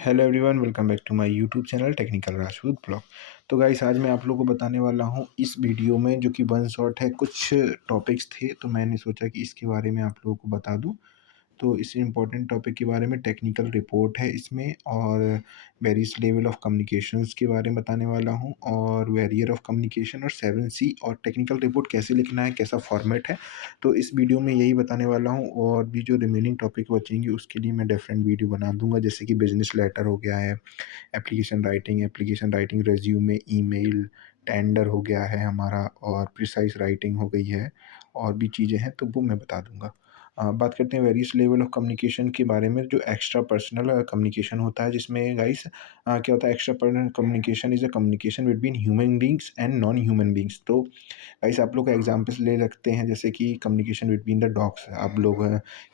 Hello everyone, welcome back to my YouTube channel technical Rajput blog. तो guys, आज मैं आप लोगों को बताने वाला हूँ इस वीडियो में, जो कि वन शॉट है। कुछ टॉपिक्स थे तो मैंने सोचा कि इसके बारे में आप लोगों को बता दूँ। तो इस इम्पोर्टेंट टॉपिक के बारे में टेक्निकल रिपोर्ट है इसमें, और वेरियस लेवल ऑफ कम्युनिकेशंस के बारे में बताने वाला हूँ, और वेरियर ऑफ कम्युनिकेशन और 7C, और टेक्निकल रिपोर्ट कैसे लिखना है, कैसा फॉर्मेट है। तो इस वीडियो में यही बताने वाला हूँ, और भी जो रिमेनिंग टॉपिक बचेंगे उसके लिए मैं डिफरेंट वीडियो बना दूंगा, जैसे कि बिजनेस लेटर हो गया है, application writing resume, email, tender हो गया है हमारा, और प्रिसाइज राइटिंग हो गई है, और भी चीज़ें हैं तो वो मैं बता दूंगा। बात करते हैं वेरियस लेवल ऑफ कम्युनिकेशन के बारे में। जो एक्स्ट्रा पर्सनल कम्युनिकेशन होता है, जिसमें गाइस क्या होता है, extra personal communication is a communication between human beings and non human beings. तो गाइस, आप लोग एग्जांपल्स ले सकते हैं, जैसे कि कम्युनिकेशन बिटवीन द डॉग्स। आप लोग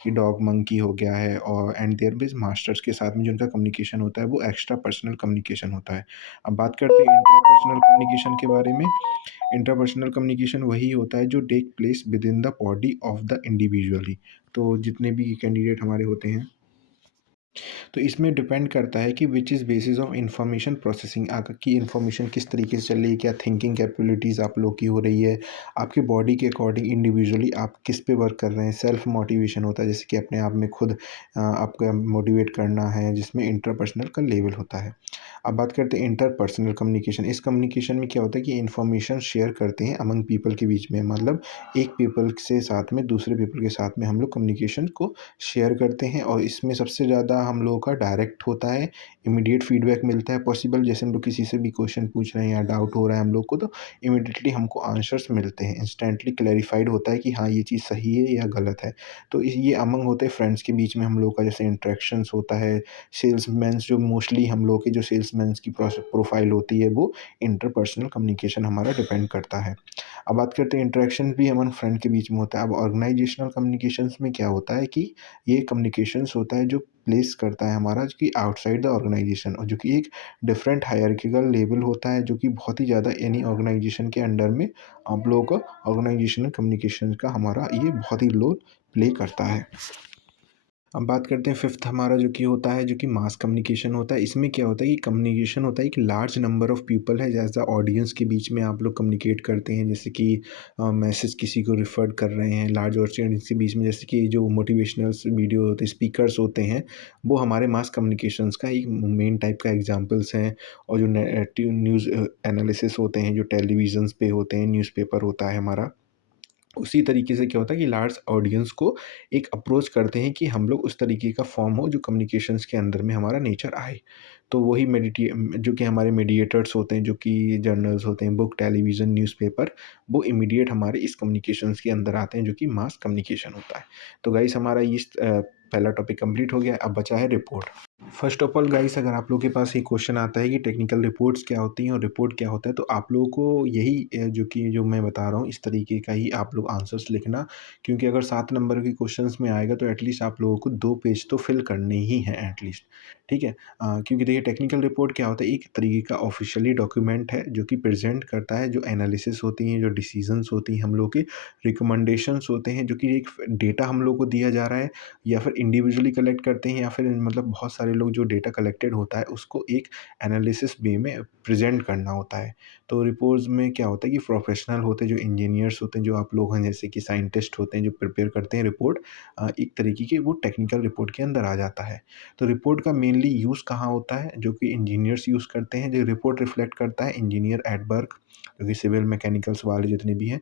कि डॉग मंकी हो गया है, और एंड देयर बिज मास्टर्स के साथ में जो उनका कम्युनिकेशन होता है वो एक्स्ट्रा पर्सनल कम्युनिकेशन होता है। अब बात करते हैं इंट्रापर्सनल कम्युनिकेशन के बारे में। इंट्रापर्सनल कम्युनिकेशन वही होता है जो take place within the body of the individually. तो जितने भी कैंडिडेट हमारे होते हैं, तो इसमें डिपेंड करता है कि which is basis of information processing. आपकी इन्फॉर्मेशन किस तरीके से चल रही है, क्या थिंकिंग कैपेबिलिटीज़ आप लोग की हो रही है, आपकी बॉडी के अकॉर्डिंग इंडिविजुअली आप किस पे वर्क कर रहे हैं। सेल्फ मोटिवेशन होता है, जैसे कि अपने आप में खुद आपको मोटिवेट करना है, जिसमें इंटरपर्सनल का लेवल होता है। अब बात करते हैं इंटरपर्सनल कम्युनिकेशन। इस कम्युनिकेशन में क्या होता है कि इन्फॉर्मेशन शेयर करते हैं अमंग पीपल के बीच में, मतलब एक पीपल से साथ में दूसरे पीपल के साथ में हम लोग कम्युनिकेशन को शेयर करते हैं, और इसमें सबसे ज़्यादा हम लोगों का डायरेक्ट होता है। इमीडिएट फीडबैक मिलता है पॉसिबल, जैसे हम लोग किसी से भी क्वेश्चन पूछ रहे हैं या डाउट हो रहा है हम लोग को, तो इमीडिएटली हमको आंसर्स मिलते हैं। इंस्टेंटली क्लैरिफाइड होता है कि हाँ, ये चीज़ सही है या गलत है। तो ये अमंग होते हैं फ्रेंड्स के बीच में हम लोग का जैसे इंटरेक्शंस होता है। सेल्समैन जो मोस्टली हम लोग के जो सेल्समैन की प्रोफाइल होती है, वो इंटरपर्सनल कम्युनिकेशन हमारा डिपेंड करता है। अब बात करते हैं इंटरेक्शन भी अमंग फ्रेंड के बीच में होता है। अब ऑर्गेनाइजेशनल कम्युनिकेशंस में क्या होता है कि ये कम्युनिकेशंस होता है जो प्लेस करता है हमारा कि आउटसाइड द ऑर्गेनाइजेशन, और जो कि एक डिफरेंट हायरार्किकल लेवल होता है, जो कि बहुत ही ज़्यादा एनी ऑर्गेनाइजेशन के अंडर में आप लोगों को ऑर्गेनाइजेशनल कम्युनिकेशन का हमारा ये बहुत ही रोल प्ले करता है। अब बात करते हैं फिफ्थ हमारा जो कि होता है, जो कि मास कम्युनिकेशन होता है। इसमें क्या होता है कि कम्युनिकेशन होता है, एक लार्ज नंबर ऑफ पीपल है जैसा ऑडियंस के बीच में आप लोग कम्युनिकेट करते हैं, जैसे कि मैसेज किसी को रिफर कर रहे हैं लार्ज ऑडियंस के बीच में, जैसे कि जो मोटिवेशनल वीडियो होते हैं, स्पीकर्स होते हैं, वो हमारे मास कम्युनिकेशंस का एक मेन टाइप का एग्जाम्पल्स हैं। और जो न्यूज़ एनालिसिस होते हैं, जो टेलीविजन्स पे होते हैं, न्यूज़पेपर होता है हमारा, उसी तरीके से क्या होता है कि लार्ज ऑडियंस को एक अप्रोच करते हैं कि हम लोग उस तरीके का फॉर्म हो जो कम्युनिकेशंस के अंदर में हमारा नेचर आए। तो वही जो कि हमारे मीडिएटर्स होते हैं, जो कि जर्नल्स होते हैं, बुक, टेलीविज़न, न्यूज़पेपर, वो इमीडिएट हमारे इस कम्युनिकेशंस के अंदर आते हैं, जो कि मास कम्युनिकेशन होता है। तो गाइस, हमारा पहला टॉपिक कंप्लीट हो गया। अब बचा है report. First of all guys, अगर आप लोगों के पास ये क्वेश्चन आता है कि टेक्निकल रिपोर्ट्स क्या होती हैं और रिपोर्ट क्या होता है, तो आप लोगों को यही जो मैं बता रहा हूँ, इस तरीके का ही आप लोग आंसर्स लिखना। क्योंकि अगर 7 नंबर के क्वेश्चंस में आएगा तो एटलीस्ट आप लोगों को 2 पेज तो फिल करने ही हैं एटलीस्ट। ठीक है? क्योंकि देखिए, टेक्निकल रिपोर्ट क्या होता है, एक तरीके का ऑफिशियली डॉक्यूमेंट है जो कि प्रेजेंट करता है जो एनालिसिस होती हैं, जो डिसीजंस होती हैं हम लोग के, रिकमेंडेशंस होते हैं, जो कि एक डेटा हम लोग को दिया जा रहा है, या फिर इंडिविजुअली कलेक्ट करते हैं, या फिर मतलब बहुत सारे लोग जो डेटा कलेक्टेड होता है उसको एक एनालिसिस वे में प्रेजेंट करना होता है। तो रिपोर्ट्स में क्या होता है कि प्रोफेशनल होते हैं, जो इंजीनियर्स होते हैं, जो आप लोग हैं, जैसे कि साइंटिस्ट होते हैं, जो प्रिपेयर करते हैं रिपोर्ट, एक तरीके की वो टेक्निकल रिपोर्ट के अंदर आ जाता है। तो रिपोर्ट का मेनली यूज़ कहाँ होता है, जो कि इंजीनियर्स यूज़ करते हैं। जो रिपोर्ट रिफ्लेक्ट करता है इंजीनियर एट वर्क, जो कि सिविल मैकेनिकल्स वाले जितने भी हैं,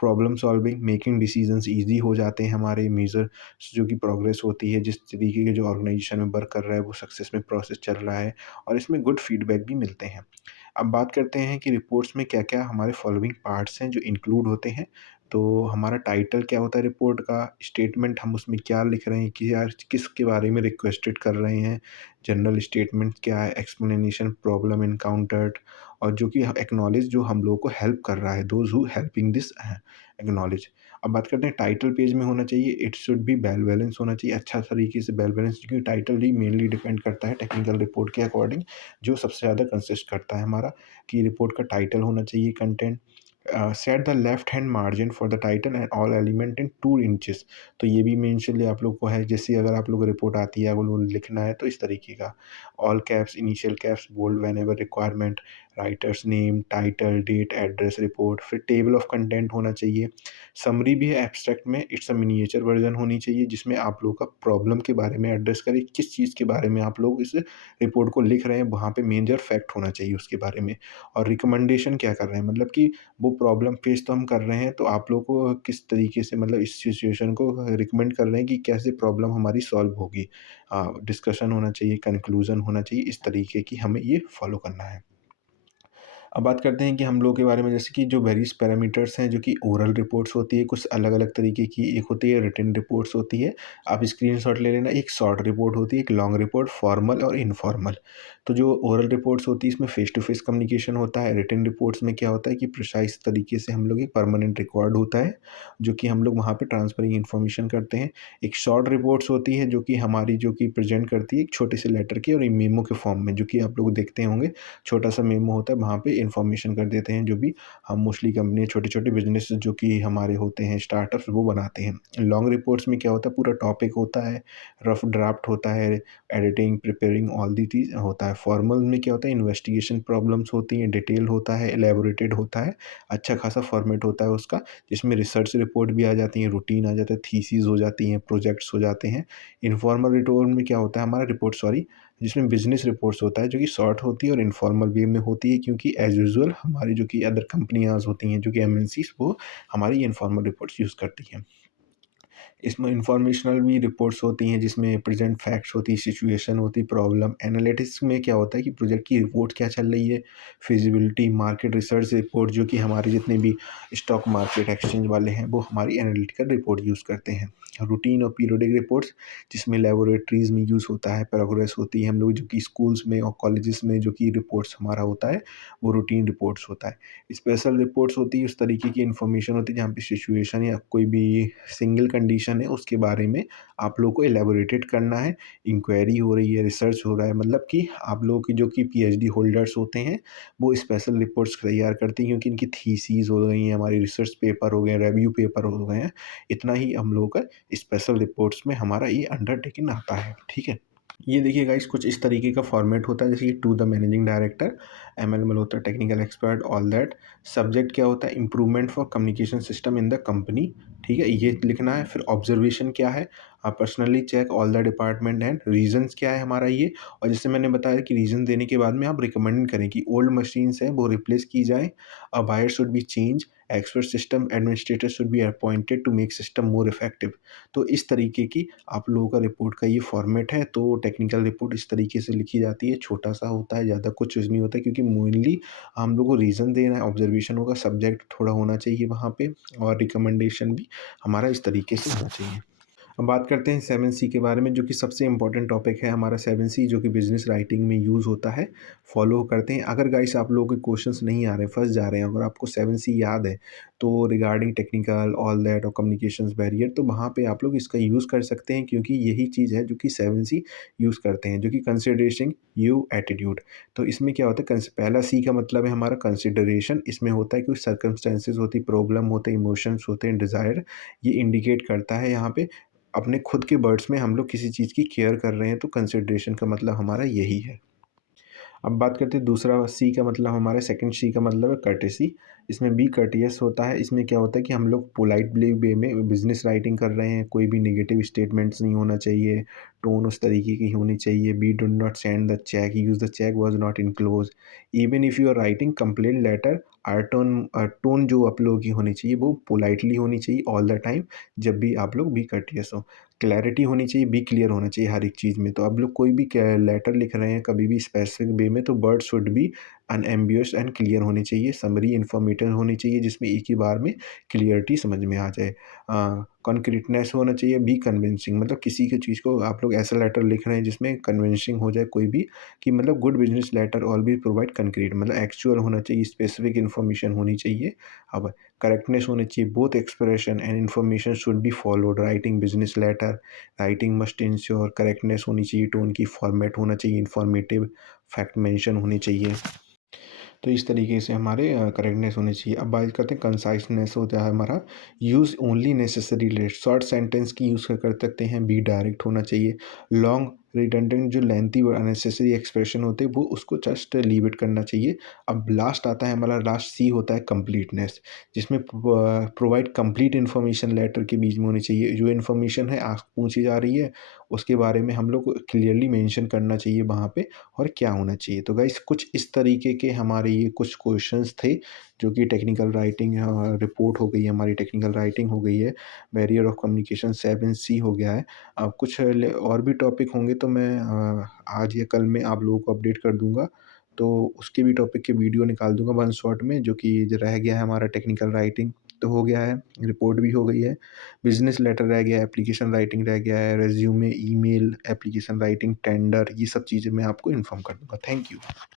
problem solving, making decisions easy हो जाते हैं हमारे, मेजर जो कि प्रोग्रेस होती है, जिस तरीके के जो ऑर्गेनाइजेशन में वर्क कर रहा है वो सक्सेस में प्रोसेस चल रहा है, और इसमें गुड फीडबैक भी मिलते हैं। अब बात करते हैं कि रिपोर्ट्स में क्या-क्या हमारे फॉलोइंग पार्ट्स हैं जो इंक्लूड होते हैं। तो हमारा टाइटल क्या होता है रिपोर्ट का, स्टेटमेंट हम उसमें क्या लिख रहे हैं कि यार किसके बारे में रिक्वेस्टेड कर रहे हैं, जनरल स्टेटमेंट क्या है, एक्सप्लेनेशन, प्रॉब्लम एनकाउंटर्ड, और जो कि एक्नॉलेज जो हम लोगों को हेल्प कर रहा है, those who helping this acknowledge. अब बात करते हैं टाइटल पेज में होना चाहिए, it should be well balance होना चाहिए, अच्छा तरीके से वेल बैलेंस, क्योंकि टाइटल ही मेनली डिपेंड करता है टेक्निकल रिपोर्ट के अकॉर्डिंग, जो सबसे ज़्यादा कंसिस्ट करता है हमारा, कि रिपोर्ट का टाइटल होना चाहिए, content. Set the left hand margin for the title and all element in 2 inches. तो ये भी मेंशनली आप लोग को है, जैसे अगर आप लोग को रिपोर्ट आती है वो लिखना है तो इस तरीके का। All caps, initial caps, bold whenever requirement, writer's name, title, date, address, report, फिर टेबल ऑफ कंटेंट होना चाहिए। समरी भी है एब्स्ट्रैक्ट में, इट्स अ मिनिएचर वर्ज़न होनी चाहिए जिसमें आप लोगों का प्रॉब्लम के बारे में एड्रेस करें, किस चीज़ के बारे में आप लोग इस रिपोर्ट को लिख रहे हैं, वहाँ पे मेजर फैक्ट होना चाहिए उसके बारे में। और रिकमेंडेशन क्या कर रहे हैं, मतलब कि वो प्रॉब्लम फेस तो हम कर रहे हैं, तो आप लोग को किस तरीके से मतलब इस सिचुएशन को रिकमेंड कर रहे हैं कि कैसे प्रॉब्लम हमारी सॉल्व होगी। डिस्कशन होना चाहिए, कन्क्लूज़न होना चाहिए, इस तरीके की हमें ये फॉलो करना है। अब बात करते हैं कि हम लोग के बारे में, जैसे कि जो वेरियस पैरामीटर्स हैं जो कि ओरल रिपोर्ट्स होती है कुछ अलग-अलग तरीके की, एक होती है रिटन रिपोर्ट्स होती है, आप स्क्रीनशॉट ले लेना, एक शॉर्ट रिपोर्ट होती है, एक लॉन्ग रिपोर्ट, फॉर्मल और इनफॉर्मल। तो जो ओरल रिपोर्ट्स होती है इसमें फेस टू फेस कम्युनिकेशन होता है, रिटन रिपोर्ट्स में क्या होता है कि प्रिसाइज़ तरीके से हम लोग एक परमानेंट रिकॉर्ड होता है, जो कि हम लोग वहाँ पे ट्रांसफरिंग इन्फॉर्मेशन करते हैं। एक शॉर्ट रिपोर्ट्स होती है जो कि प्रेज़ेंट करती है एक छोटे से लेटर के और एक मेमो के फॉर्म में, जो कि आप लोग देखते होंगे, छोटा-सा मेमो होता है, वहाँ पे इन्फॉर्मेशन कर देते हैं, जो भी हम मोस्टली कंपनी छोटे-छोटे बिज़नेस जो कि हमारे होते हैं स्टार्टअप्स वो बनाते हैं। लॉन्ग रिपोर्ट्स में क्या होता है, पूरा टॉपिक होता है, रफ ड्राफ्ट होता है, एडिटिंग, प्रिपेयरिंग ऑल दी चीज़ होता है। फॉर्मल में क्या होता है, इन्वेस्टिगेशन प्रॉब्लम्स होती हैं, डिटेल होता है, इलैबोरेटेड होता है, अच्छा खासा फॉर्मेट होता है उसका, जिसमें रिसर्च रिपोर्ट भी आ जाती है, रूटीन आ जाता है, थीसिस हो जाती हैं, प्रोजेक्ट्स हो जाते हैं। इनफॉर्मल रिटोन में क्या होता है हमारा रिपोर्ट सॉरी, जिसमें बिज़नेस रिपोर्ट्स होता है जो कि शॉर्ट होती है और इनफॉर्मल वे में होती है, क्योंकि एज़ यूजुअल हमारी जो कि अदर कंपनियाज़ होती हैं जो कि एमएनसीज़ वो हमारी इनफॉर्मल रिपोर्ट्स यूज़ करती हैं। इसमें इन्फॉर्मेशनल भी रिपोर्ट्स होती हैं जिसमें प्रेजेंट फैक्ट्स होती है, सिचुएशन होती है, प्रॉब्लम एनालिटिक्स में क्या होता है कि प्रोजेक्ट की रिपोर्ट क्या चल रही है, फिजिबिलिटी, मार्केट रिसर्च रिपोर्ट जो कि हमारे जितने भी स्टॉक मार्केट एक्सचेंज वाले हैं वो हमारी एनालिटिकल रिपोर्ट यूज़ करते हैं। रूटीन और पीरियोडिक रिपोर्ट्स जिसमें लेबोरेटरीज में यूज़ होता है, प्रोग्रेस होती है, हम लोग जो कि स्कूल्स में और कॉलेजेस में जो कि रिपोर्ट्स हमारा होता है वो रूटीन रिपोर्ट्स होता है। स्पेशल रिपोर्ट्स होती है उस तरीके की इन्फॉर्मेशन होती है जहाँ पे सिचुएशन या कोई भी सिंगल कंडीशन है उसके बारे में आप लोगों को एलैबोरेटेड करना है, इंक्वायरी हो रही है, रिसर्च हो रहा है, मतलब कि आप लोगों की जो कि पीएचडी होल्डर्स होते हैं वो स्पेशल रिपोर्ट्स तैयार करते हैं, क्योंकि इनकी थीसिस हो गई हैं, हमारी रिसर्च पेपर हो गए, रिव्यू पेपर हो गए हैं, इतना ही हम लोगों का स्पेशल रिपोर्ट्स में हमारा ये अंडरटेकिंग आता है, ठीक है। ये देखिए गाइस कुछ इस तरीके का फॉर्मेट होता है, जैसे कि to the managing director, ML Malhotra technical expert all that. Subject क्या होता है, improvement for communication system in the company, ठीक है, ये लिखना है। फिर ऑब्जर्वेशन क्या है, personally check all the department and reasons क्या है हमारा ये। और जैसे मैंने बताया कि रीजन देने के बाद में आप रिकमेंड करें कि ओल्ड मशीन्स हैं वो रिप्लेस की जाए, a buyer should be change, expert system administrator should be appointed to make system more effective. तो इस तरीके की आप लोगों का रिपोर्ट का ये फॉर्मेट है। तो टेक्निकल रिपोर्ट इस तरीके से लिखी जाती है, छोटा-सा होता है, ज़्यादा कुछ नहीं होता है, क्योंकि मेनली हम लोग को रीज़न देना है, ऑब्जर्वेशन होगा, सब्जेक्ट थोड़ा होना चाहिए वहाँ पे और रिकमेंडेशन भी हमारा इस तरीके से होना चाहिए। अब बात करते हैं 7 सी के बारे में, जो कि सबसे इम्पोर्टेंट टॉपिक है हमारा 7 सी, जो कि बिज़नेस राइटिंग में यूज़ होता है, फॉलो करते हैं। अगर गाइस आप लोगों के क्वेश्चंस नहीं आ रहे, फँस जा रहे हैं, अगर आपको 7 सी याद है, तो रिगार्डिंग टेक्निकल ऑल दैट और कम्युनिकेशंस बैरियर, तो वहाँ पे आप लोग इसका यूज़ कर सकते हैं, क्योंकि यही चीज़ है जो कि 7 सी यूज़ करते हैं, जो कि कंसिडरेशन, यू, एटीट्यूड। तो इसमें क्या होता है, पहला सी का मतलब है हमारा कंसिडरेशन, इसमें होता है कोई सर्कमस्टेंसेस होती, प्रॉब्लम होते हैं, इमोशंस होते हैं, डिज़ायर, ये इंडिकेट करता है यहाँ पे अपने खुद के वर्ड्स में हम लोग किसी चीज़ की केयर कर रहे हैं, तो कंसिडरेशन का मतलब हमारा यही है। अब बात करते हैं दूसरा सी का मतलब, हमारा सेकंड सी का मतलब है कर्टेसी। इसमें बी कर्टियस होता है, इसमें क्या होता है कि हम लोग पोलाइटली वे में बिज़नेस राइटिंग कर रहे हैं, कोई भी नेगेटिव स्टेटमेंट्स नहीं होना चाहिए, टोन उस तरीके की होनी चाहिए। Be do not send the cheque, use the cheque was not enclose. Even if you are writing complaint letter, our tone जो आप लोगों की होनी चाहिए वो पोलाइटली होनी चाहिए ऑल द टाइम, जब भी आप लोग बी कर्टियस हो। क्लैरिटी होनी चाहिए, बी क्लियर होना चाहिए हर एक चीज़ में। तो आप लोग कोई भी लेटर लिख रहे हैं कभी भी स्पेसिफिक वे में, तो word should be unambiguous and clear होनी चाहिए, समरी इन्फॉर्मेटिव होनी चाहिए, जिसमें एक ही बार में क्लियरिटी समझ में आ जाए। कॉन्क्रीटनेस होना चाहिए, बी कन्विंसिंग, मतलब किसी की चीज़ को आप लोग ऐसा लेटर लिख रहे हैं जिसमें कन्विंसिंग हो जाए कोई भी, कि मतलब good business letter always provide concrete, मतलब एक्चुअल होना चाहिए, स्पेसिफिक इन्फॉर्मेशन होनी चाहिए। अब करेक्टनेस होनी चाहिए, both expression and information should be followed, writing business letter, writing must ensure correctness होनी चाहिए, टोन की फॉर्मेट होना चाहिए, इन्फॉर्मेटिव, फैक्ट मेंशन होनी चाहिए। तो इस तरीके से हमारे करेक्टनेस होनी चाहिए। अब बात करते हैं कंसाइसनेस होता है हमारा, use only necessary let, short sentence की यूज़ कर सकते हैं, बी डायरेक्ट होना चाहिए। लॉन्ग रिडंडेंट जो लेंथी और अननेसेसरी एक्सप्रेशन होते हैं वो उसको जस्ट लीव इट करना चाहिए। अब लास्ट आता है हमारा, लास्ट सी होता है कंप्लीटनेस, जिसमें प्रोवाइड कंप्लीट इन्फॉर्मेशन लेटर के बीच में होनी चाहिए। जो इन्फॉर्मेशन है आप पूछी जा रही है उसके बारे में हम लोग को क्लियरली मेंशन करना चाहिए वहाँ पे, और क्या होना चाहिए। तो गाइस कुछ इस तरीके के हमारे ये कुछ क्वेश्चंस थे जो कि टेक्निकल राइटिंग रिपोर्ट हो गई है, हमारी टेक्निकल राइटिंग हो गई है, बैरियर ऑफ कम्युनिकेशन 7C हो गया है। कुछ और भी टॉपिक होंगे तो मैं आज या कल में आप लोगों को अपडेट कर दूँगा। तो उसके भी टॉपिक के वीडियो निकाल दूँगा वन शॉट में, जो कि जो रह गया है हमारा टेक्निकल राइटिंग तो हो गया है, रिपोर्ट भी हो गई है, बिज़नेस लेटर रह गया है, एप्लीकेशन राइटिंग रह गया है, resume, email, application writing, tender, ये सब चीज़ें मैं आपको इन्फॉर्म कर दूँगा। Thank you.